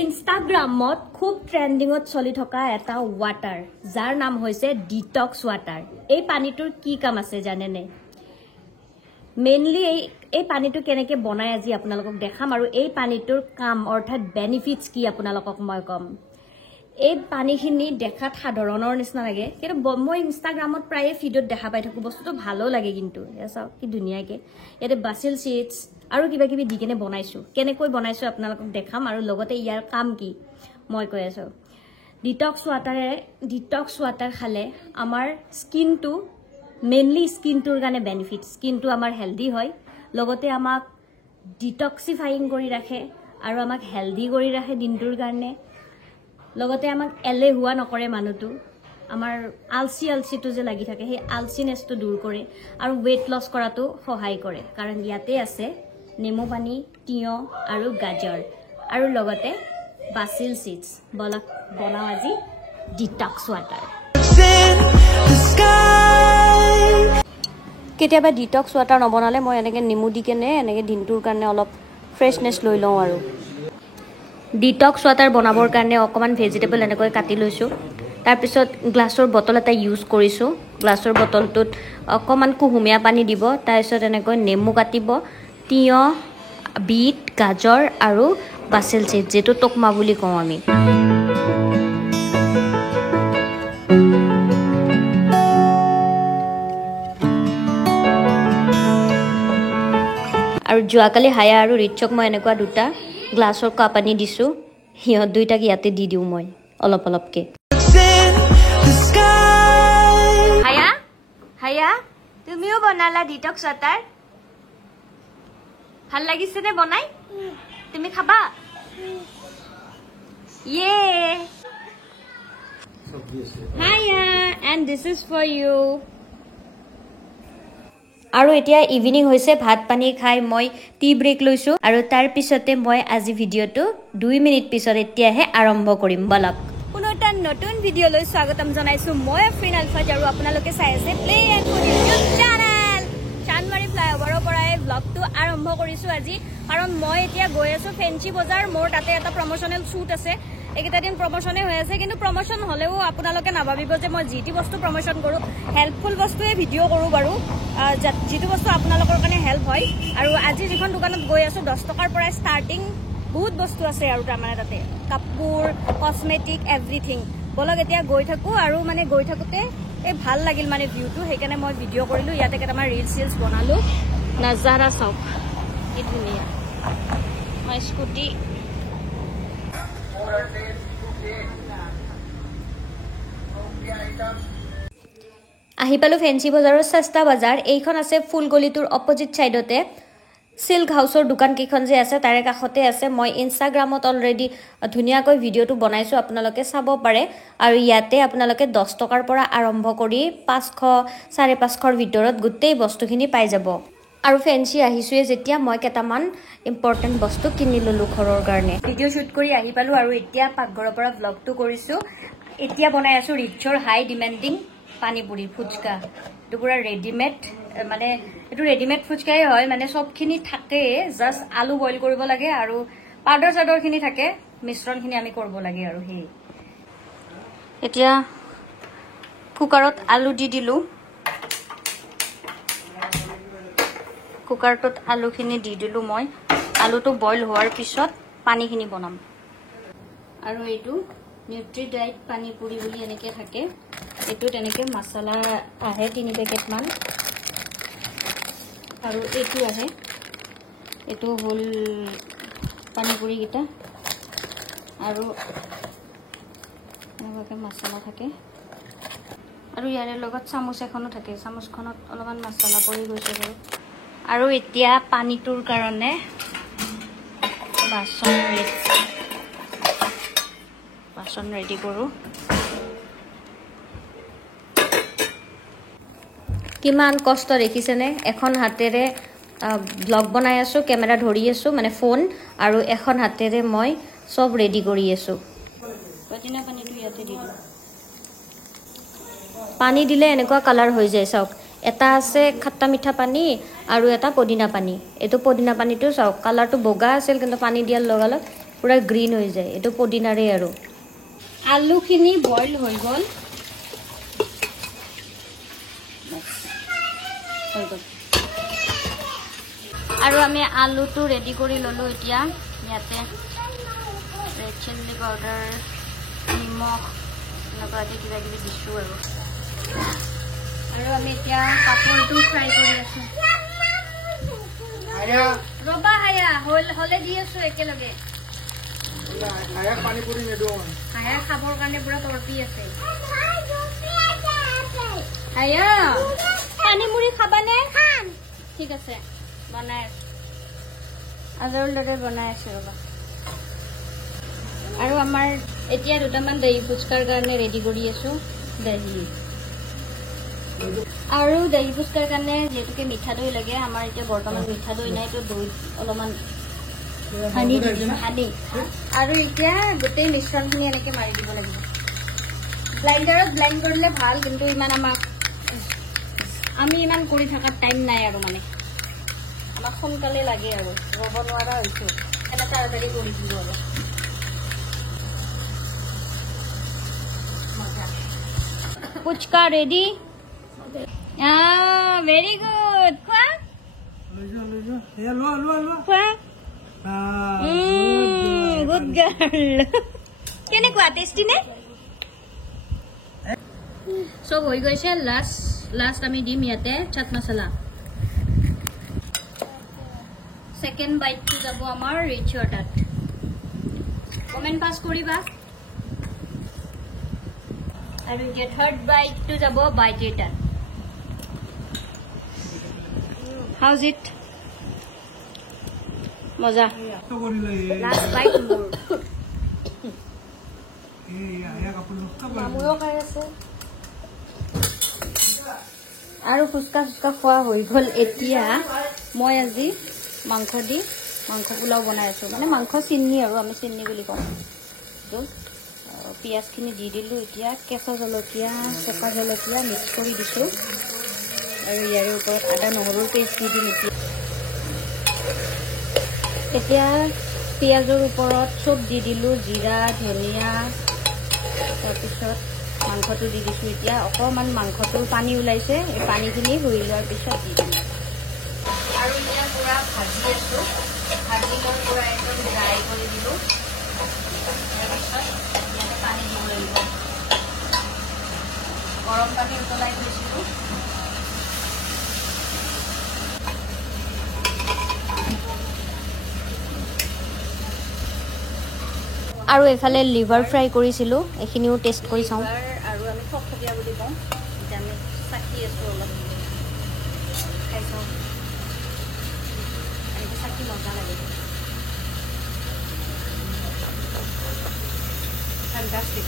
ইনষ্টাগ্ৰামত খুব ট্ৰেন্ডিঙত চলি থকা এটা ৱাটাৰ যাৰ নাম হৈছে ডিটক্স ৱাটাৰ এই পানীটোৰ কি কাম আছে জানেনে মেইনলি এই পানীটো কেনেকৈ বনাই আজি আপোনালোকক দেখাম আৰু এই পানীটোৰ কাম অৰ্থাৎ বেনিফিটছ কি আপোনালোকক মই কম এই পানীখিনি দেখাত সাধাৰণৰ নিচিনা লাগে কিন্তু মই ইনষ্টাগ্ৰামত প্ৰায়ে ফিডত দেখা পাই থাকোঁ বস্তুটো ভালো লাগে কিন্তু চাওক কি ধুনীয়াকৈ ইয়াতে বাচিল চিডছ আৰু কিবা কিবি দি কেনে বনাইছোঁ কেনেকৈ বনাইছোঁ আপোনালোকক দেখাম আৰু লগতে ইয়াৰ কাম কি মই কৈ আছোঁ ডিটক্স ৱাটাৰ খালে আমাৰ স্কিনটো মেইনলি স্কিনটোৰ কাৰণে বেনিফিট স্কিনটো আমাৰ হেল্ডি হয় লগতে আমাক ডিটক্সিফাইং কৰি ৰাখে আৰু আমাক হেল্ডি কৰি ৰাখে দিনটোৰ কাৰণে লগতে আমাক এলেহুৱা নকৰে মানুহটো আমাৰ আলচিটো যে লাগি থাকে সেই আলচিনেছটো দূৰ কৰে আৰু ৱেইট লছ কৰাটো সহায় কৰে কাৰণ ইয়াতে আছে নেমু পানী তিয়ঁহ আৰু গাজৰ আৰু লগতে বাচিল চিডছ বনাওঁ আজি ডিটক্স ৱাটাৰ কেতিয়াবা ডিটক্স ৱাটাৰ নবনালে মই এনেকৈ নেমু দি কেনে এনেকৈ দিনটোৰ কাৰণে অলপ ফ্ৰেছনেছ লৈ লওঁ আৰু ডিটক্স ৱাটাৰ বনাবৰ কাৰণে অকণমান ভেজিটেবল এনেকৈ কাটি লৈছোঁ তাৰপিছত গ্লাছৰ বটল এটা ইউজ কৰিছোঁ গ্লাছৰ বটলটোত অকণমান কুহুমীয়া পানী দিব তাৰপিছত এনেকৈ নেমু কাটিব তিয়ঁহ বিট গাজৰ আৰু বাচিল চিডছ যিটো টকমা বুলি কওঁ আমি আৰু যোৱাকালি হায়া আৰু ৰিচক মই এনেকুৱা দুটা গ্লাছৰ কাপ আনি দিছোঁ সিহঁত দুইটাক ইয়াতে দি দিওঁ মই অলপ অলপকৈ হায়া তুমিও বনালা ডিটক্স ৱাটাৰ ভাল লাগিছেনে বনাই তুমি খাবা ইয়ে হায়া and this is for you আৰু এতিয়া ইভিনিং হৈছে ভাত পানী খাই মই টি ব্ৰেক লৈছোঁ আৰু তাৰ পিছতে মই আজি ভিডিঅ'টো 2 মিনিট পিছত এতিয়াহে আৰম্ভ কৰিম বলক কোনো এটা নতুন ভিডিঅ'লৈ স্বাগতম জনাইছোঁ মই আফ্ৰিন আলফাজ আৰু আপোনালোকে চাই আছে play and food YouTube channel Chanmari ফ্লাইঅভাৰৰ পৰাই ব্লগটো আৰম্ভ কৰিছোঁ আজি কাৰণ মই এতিয়া গৈ আছোঁ ফেঞ্চি বজাৰ মোৰ তাতে এটা প্ৰমোচনেল শ্বুট আছে এইকেইটা দিন প্ৰমোচনে হৈ আছে কিন্তু প্ৰমোচন হ'লেও আপোনালোকে নাভাবিব যে মই যিটো বস্তু প্ৰমোচন কৰোঁ হেল্পফুল বস্তুৱে ভিডিঅ' কৰোঁ বাৰু যিটো বস্তু আপোনালোকৰ কাৰণে হেল্প হয় আৰু আজি যিখন দোকানত গৈ আছোঁ 10 টকাৰ পৰাই ষ্টাৰ্টিং বহুত বস্তু আছে আৰু তাৰমানে তাতে কাপোৰ কছমেটিক এভৰিথিং বলক এতিয়া গৈ থাকোঁ আৰু মানে গৈ থাকোঁতে এই ভাল লাগিল মানে ভিউটো সেইকাৰণে মই ভিডিঅ' কৰিলোঁ ইয়াতে কেইটামান ৰিলছ বনালোঁ নাজাৰা চাওক কি ধুনীয়া মই স্কুটি আহি পালোঁ ফেঞ্চি বজাৰৰ চেষ্টা বজাৰ এইখন আছে ফুলগলিটোৰ অপজিট ছাইডতে চিল্ক হাউচৰ দোকান কেইখন যে আছে তাৰে কাষতে আছে মই ইনষ্টাগ্ৰামত অলৰেডি ধুনীয়াকৈ ভিডিঅ'টো বনাইছোঁ আপোনালোকে চাব পাৰে আৰু ইয়াতে আপোনালোকে 10 টকাৰ পৰা আৰম্ভ কৰি 500-550ৰ ভিতৰত গোটেই বস্তুখিনি পাই যাব আৰু ফেঞ্চি আহিছোঁৱে যেতিয়া মই কেইটামান ইম্পৰ্টেণ্ট বস্তু কিনি ল'লোঁ ঘৰৰ কাৰণে ভিডিঅ' শ্বুট কৰি আহি পালোঁ আৰু এতিয়া পাকঘৰৰ পৰা ব্লগটো কৰিছোঁ এতিয়া বনাই আছোঁ ৰিচৰ হাই ডিমেণ্ডিং পানীপুৰি ফুচকা এইটো পুৰা ৰেডিমেড মানে এইটো ৰেডিমেড ফুচকাই হয় মানে চবখিনি থাকে জাষ্ট আলু বইল কৰিব লাগে আৰু পাউডাৰ চাউডাৰখিনি থাকে মিশ্ৰণখিনি আমি কৰিব লাগে আৰু সেই এতিয়া কুকাৰত আলু দি দিলোঁ কুকাৰটোত আলুখিনি দি দিলোঁ মই আলুটো বইল হোৱাৰ পিছত পানীখিনি বনাম আৰু এইটো নিউট্ৰিডাইট পানীপুৰি বুলি এনেকৈ থাকে এইটোত এনেকৈ মছলা আহে 3 পেকেটমান আৰু এইটো আহে এইটো হ'ল পানীপুৰিকেইটা আৰু এনেকুৱাকৈ মছলা থাকে আৰু ইয়াৰে লগত চামুচ এখনো থাকে চামুচখনত অলপমান মছলা পৰি গৈছে বাৰু আৰু এতিয়া পানীটোৰ কাৰণে বাচন ৰেডি কৰোঁ কিমান কষ্ট দেখিছেনে এখন হাতেৰে ব্লগ বনাই আছোঁ কেমেৰা ধৰি আছোঁ মানে ফোন আৰু এখন হাতেৰে মই চব ৰেডি কৰি আছোঁ পদিনা পানীটো ইয়াতে দি দিওঁ পানী দিলে এনেকুৱা কালাৰ হৈ যায় চাওক এটা আছে খাট্টা মিঠা পানী আৰু এটা পদিনা পানী এইটো পদিনা পানীটো চাওক কালাৰটো বগা আছিল কিন্তু পানী দিয়াৰ লগালগ পুৰা গ্ৰীণ হৈ যায় এটো পদিনাৰে আৰু আলুখিনি বইল হৈ গল আৰু আমি আলুটো ৰেডি কৰি ললো এতিয়া ইয়াতে ৰেড চিলি পাউডাৰ নিমখ নবাদি কিবা কিবি দিছো আৰু আমি এতিয়া পাপৰটো ফ্ৰাই কৰি আছো আয়া ৰবা আয়া হলে দি আছো একেলগে আয়া পানী পুৰি নেদো আয়া খাবৰ কাৰণে পুৰা তৰপি আছে আয়া পানী মুৰি খাবানে খাম ঠিক আছে বনাই আজৰ লৰে বনাই আছে ৰবা আৰু আমাৰ এতিয়া দুটামান দহি ফুচকাৰ কাৰণে ৰেডি কৰি আছো দহি আৰু দহি ফুচকাৰ কাৰণে যেতুকে মিঠা দৈ লাগে আমাৰ এতিয়া বৰ্তমান মিঠা দৈ নাই তো দৈ অলপমান হানি আৰু এতিয়া গোটেই মিশ্ৰণখিনি এনেকে মাৰি দিব লাগিব ব্লেন্ডাৰত ব্লেন্ড কৰিলে ভাল কিন্তু ইমান আমি ইমান কৰি থকাৰ টাইম নাই আৰু মানে আমাক সোনকালে লাগে আৰু ৰব নোৱাৰা হৈছো এটা তাড়াতাড়ি কৰি দিব আৰু ফুচকা ৰেডি very good খোৱা খোৱা good girl কেনেকুৱা টেষ্টি নে সব হৈ গৈছে লাষ্ট আমি দিম ইয়াতে চাট মছলা সেকেন্ড বাইট টু যাব আমাৰ ৰিচ অৰ্ডাৰ কমেন্ট পাস কৰিবা আৰু এতিয়া থাৰ্ড বাইট টু যাব বাইট এটা How's it? Moza. Last bite more. আৰু ফুচকা খোৱা হৈ গল এতিয়া মই আজি মাংস পোলাও বনাই আছো মানে মাংস চিন্নি আৰু আমি চিন্নি বুলি কওঁ তো পিয়াজখিনি দি দিলো এতিয়া কেঁচা জলকীয়া চেপা জলকীয়া মিক্স কৰি দিছো আৰু ইয়াৰ ওপৰত আদা নহৰুৰ পেষ্ট দি দিম এতিয়া পিয়াজৰ ওপৰত চব দি দিলো জিৰা ধনিয়া তাৰপিছত মাংসটো দি দিছো এতিয়া অকমান মাংসটোৰ পানী ওলাইছে এই পানীখিনি হৈ লোৱাৰ পিছত দি দিম আৰু এতিয়া পুৰা ভাজি আছো ভাজি লৈ পুৰা একদম ড্ৰাই কৰি দিলো তাৰপিছত ইয়াতে পানী দিব লাগিব গৰম পানী উতলাই থৈছিলো আৰু এফালে লিভাৰ ফ্ৰাই কৰিছিলো এখিনিও টেষ্ট কৰি চাওঁ আৰু আমি খকখকীয়া বুলি কওঁ এতিয়া আমি চাকি আছো অলপ খাই চাওঁ এনেকৈ চাকি মজা লাগে ফেণ্টাষ্টিক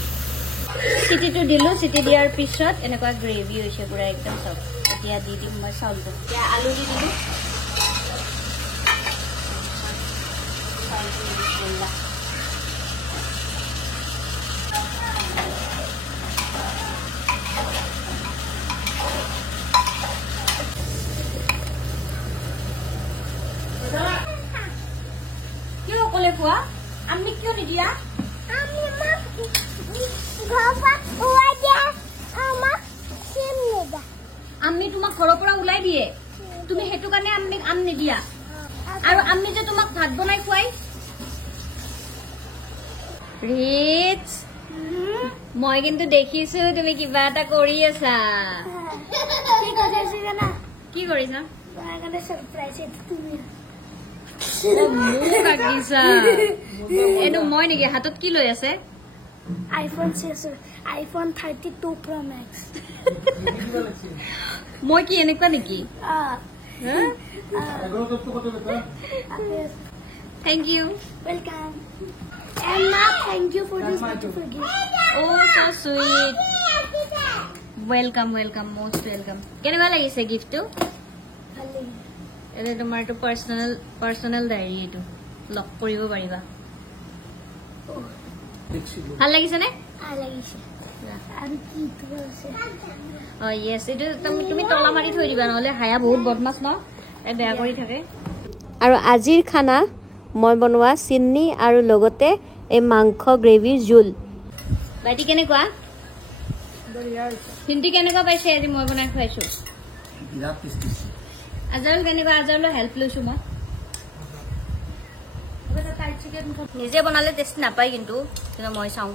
চিটিটো দিলো চিটি দিয়াৰ পিছত এনেকুৱা গ্ৰেভি হৈছে পুৰা একদম চব এতিয়া দি দিম মই চাউলটো এতিয়া আলু দি দিলো কিয় অকলে খোৱা আমি কিয় নিদিয়া আমি তোমাক ঘৰৰ পৰা ওলাই দিয়ে তুমি হেতু কাৰণে আমি আম নিদিয়া আৰু আমি যে তোমাক ভাত বনাই খুৱাই ৰিচ মই কিন্তু দেখিছো তুমি কিবা এটা কৰি আছা কি কৰিছা মই নেকি হাতত কি লৈ আছে iPhone 32 Pro Max মই কি এনেকুৱা নেকি thank you welcome and now thank you for this beautiful gift oh so sweet welcome most welcome কেনেকুৱা লাগিছে গিফটটো এটা তোমাৰ তো পাৰ্সোনাল ডায়েৰী এটো লক কৰিব পাৰিবা ভাল লাগিছে নে ভাল লাগিছে আৰু কি আছে অ ইয়েস এটো তুমি তলা মাৰি থৈ দিবা নহলে হায়া বহুত বদমাছ ন এ বেয়া কৰি থাকে আৰু আজিৰ খানা মই বনোৱা চিন্নি আৰু লগতে এই মাংস গ্ৰেভিৰ জোল বাইটি কেনেকুৱা হিন্দি কেনেকুৱা পাইছে আজি মই বনাই খুৱাইছো বিৰাট টেষ্টি আজাল কেনেকুৱা আজাললৈ হেল্প লৈছো মই নিজে বনালে টেষ্ট নাপায় কিন্তু মই চাওঁ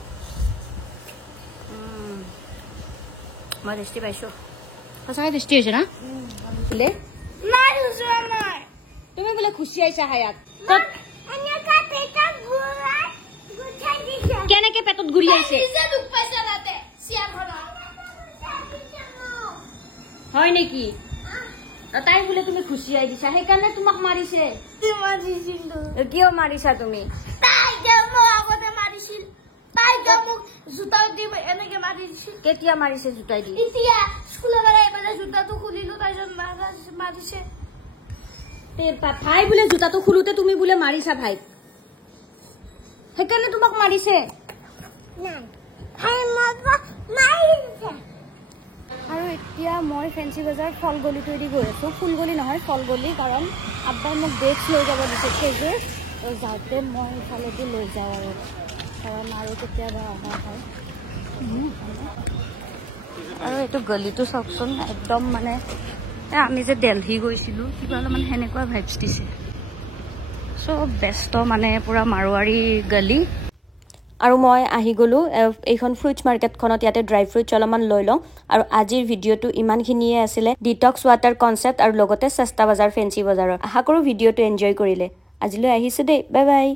মই টেষ্টি পাইছো সঁচাকৈ টেষ্টি হৈছে না বোলে তুমি বোলে খুচি আইছা হায়াত কেনেকে পেটত ঘূৰি আহিছে হয় নেকি তাই বোলে তুমি খুচি আই দিছা সেইকাৰণে তোমাক মাৰিছে কিয় মাৰিছা তুমি কেতিয়া মাৰিছে জোতাই দি ভাই বোলে জোতাটো খুলোতে তুমি বোলে মাৰিছা ভাইক সেইকাৰণে তোমাক মাৰিছে আৰু এতিয়া মই ফেঞ্চি বজাৰ ফল গলিটো দি গৈ আছো ফুল গলি নহয় ফল গলি কাৰণ আব্বাই মোক বেগছ লৈ যাব দিছে সেইযোৰ যাওঁতে মই ইফালেদি লৈ যাওঁ আৰু কাৰণ আৰু কেতিয়াবা অহা হয় আৰু এইটো গলিটো চাওকচোন একদম মানে আমি যে দিল্লী গৈছিলোঁ কিবা অলপমান সেনেকুৱা ভাইবছ দিছে চব ব্যস্ত মানে পুৰা মাৰোৱাৰী গলি আৰু মই আহি গ'লোঁ এইখন ফ্ৰুইটছ মাৰ্কেটখনত ইয়াতে ড্ৰাই ফ্ৰুইটছ অলপমান লৈ লওঁ আৰু আজিৰ ভিডিঅ'টো ইমানখিনিয়ে আছিলে ডিটক্স ৱাটাৰ কনচেপ্ট আৰু লগতে সস্তা বজাৰ ফেঞ্চি বজাৰৰ আশা কৰোঁ ভিডিঅ'টো এনজয় কৰিলে আজিলৈ আহিছোঁ দেই বাই বাই